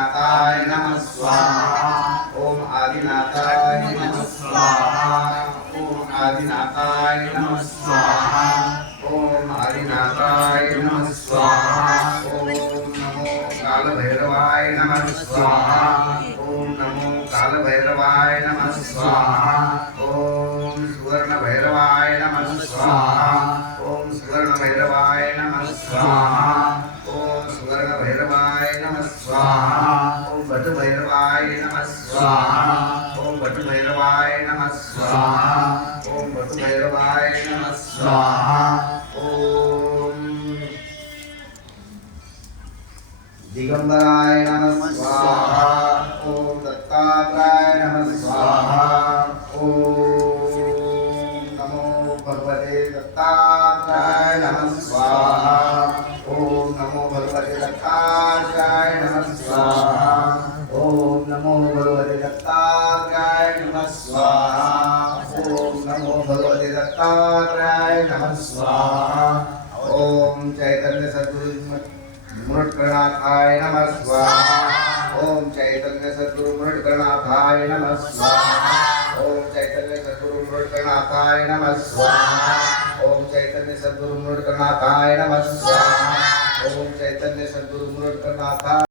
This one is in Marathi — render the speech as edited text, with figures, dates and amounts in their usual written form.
आदिनाथाय नमः स्वाहा ओम आदिनाथाय नमः स्वाहा ओम आदिनाथाय नमः स्वाहा ओम आदिनाथाय नमः स्वाहा ओम नमो कालभैरवाय नमः स्वाहा ओम नमो कालभैरवाय नमः स्वाहा ओम सुवर्णभैरवाय नमः स्वाहा ओम सुवर्णभैरवाय नमः स्वाहा ओम सुवर्णभैरवाय नमः स्वाहा ओम भटभैरवाय नमः स्वाहा ओम भटभैरवाय नमः स्वाहा ओम भटभैरवाय नमः स्वाहा ओम दिगंबराय नमः स्वाहा ओम दत्तात्रेयाय नमः स्वाहा ओम नमो भगवते दत्तात्रेयाय नमः स्वाहा ओम नमो भगवते दत्तात्रेयाय नमः स्वाहा ओम नमो भगवते दत्तात्रेयाय नमः स्वाहा ओम नमो भगवते दत्तात्रेयाय नमः स्वाहा ओम चैतन्य सद्गुरु मुरटनाथाय नमः स्वाहा ओम चैतन्य सद्गुरु मुरटनाथाय नमः स्वाहा ओम चैतन्य सद्गुरु मुरटनाथाय नमः स्वाहा ओम चैतन्य सद्गुरु मुरटनाथाय नमः स्वाहा ओम चैतन्य सद्गुरु मुरटनाथाय